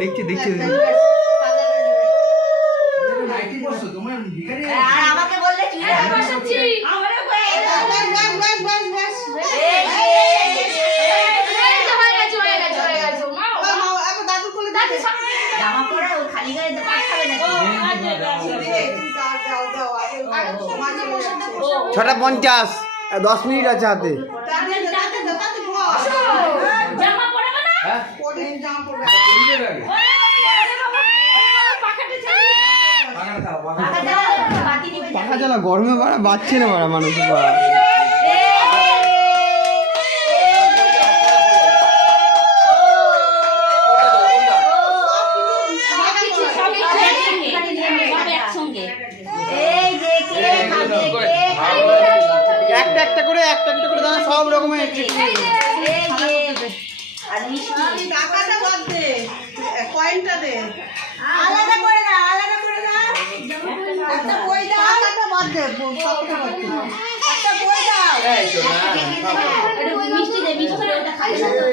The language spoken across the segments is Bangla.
দেখছি দেখছি আমাকে বললে জামা পরে খালি গায়ে খাবে না। 6:50 10 মিনিট আছে হাতে। পাখা চালা গরমে বাড়া বাচ্চে না বাড়া মানুষ একটা একটা করে দাদা সব রকমের টাকাটা বাদ দে, কয়েনটা দে, আলাদা করে না, আলাদা করে না, একটা বই দাও, টাকাটা বাদ দে, সবটা বাদ দে, একটা বই দাও, মিষ্টি দে, মিষ্টি ওটা খাই না তো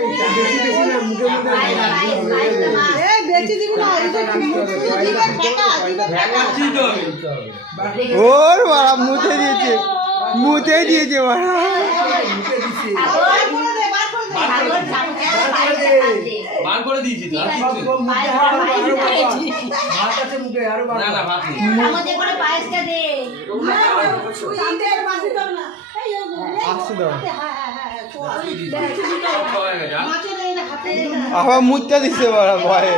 এই বেচি দিবি না, এটা দিবে টাকা, দিবে ওর বাড়া মুতে দিয়েছে বাড়া বার করে দিয়েছি তো আমাদের করে পায়েসটা দে আবার মুতে দিচ্ছে বাড়া ভয়ে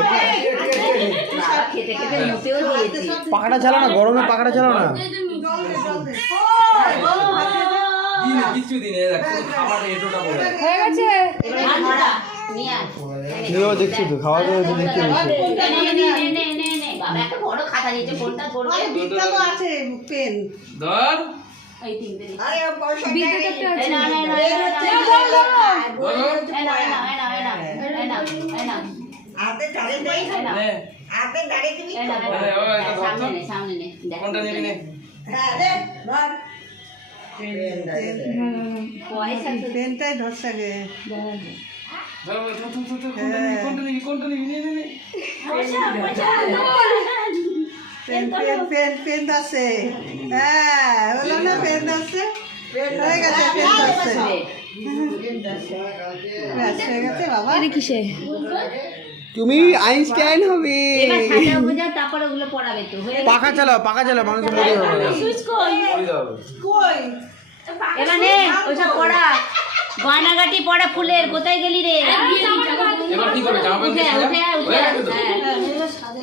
খেতে খেতে মুতেও দিয়েছি পাখাটা চালা না গরমে পাখাটা চালা না কিছু দিনে খাবার এটোটা বলে হয়ে গেছে এবারে ধরা নিয়ে আয় নিও দেখছি তো খাওয়া দাওয়া দেখতে নে বাবা একটা বড় খাতা দিয়েছে কোনটা ধরবে আরে বিটটা তো আছে পেন ধর এই তিনটে দিয়েছে আরে পয়সা বিটটা আছে না না হাতে টানে দেই হাতে টানে দিবি সামনে নে কোনটা নিবি নে হ্যাঁ দে ধর পেনটাই ধরছে গে কোনটা নিবি নে পেন আছে হ্যাঁ হলো না পেন আছে হয়ে গেছে পেন আছে হয়ে গেছে বাবা কিসে তুমি আইনস্টাইন হবে এবার সাজা বুঝা তারপরে ওগুলো পড়াবে তো পাখা চালাও মানুষ মরে যাবে সুইচ কই কই এবার নে ওইসব পড়া গয়নাগাটি পড়া ফুলের কোথায় গেলি রে এবার কি করবে জামা প্যান্ট উঠে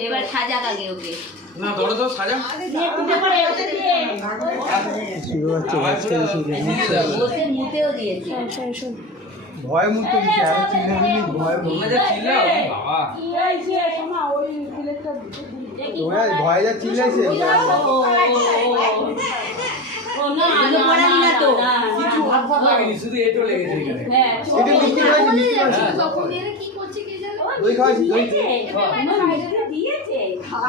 এবার সাজা আগে ওকে না ধরো তো সাজা উঠে পড়ে ওকে দিয়ে শুরু হচ্ছে বসে মুতেও দিয়েছে ভয় মুক্ত দিচ্ছে আর চিল্লাবি ভয় তোমরা যা চিল্লাও বাবা তোমরা ভয় যা চিল্লাইছে আলো পড়ালি না তো কিছু হাত ফাত লাগেনি শুধু এটো লেগেছে এখানে এটা মিষ্টি হয়েছে দই খাওয়াছি দই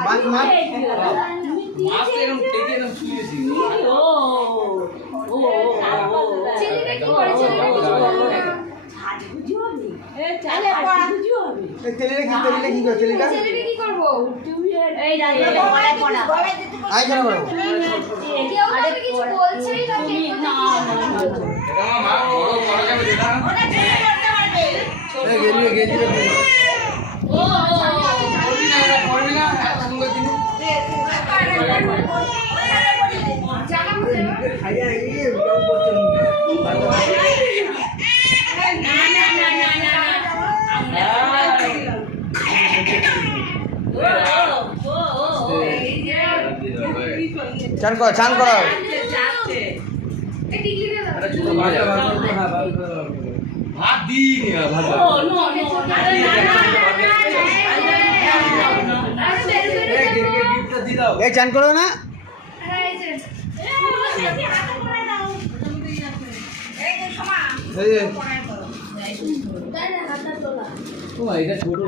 মাছ মাছ এরকম টেকে এরকম ছুঁয়েছি তেলের কি করে তেলটা কি করব এই দাঁড়িয়ে পড়া পড়া আই কেন করো কেউ আমাকে কিছু বলছেই না তুমি না এটা মা বড় করা যাবে এটা ওটা ছেড়ে করতে পারবে গেলি ও করবি না এটা করবি না এত সুন্দর জিনিস জামা পরে খাইয়া গিয়ে কেউ করছে চান করো এই টিকলি দে ভাত দিইনি ভাত এই চান করো না হ্যাঁ এই যে এই যে হাতটা তোলা এটা ছোট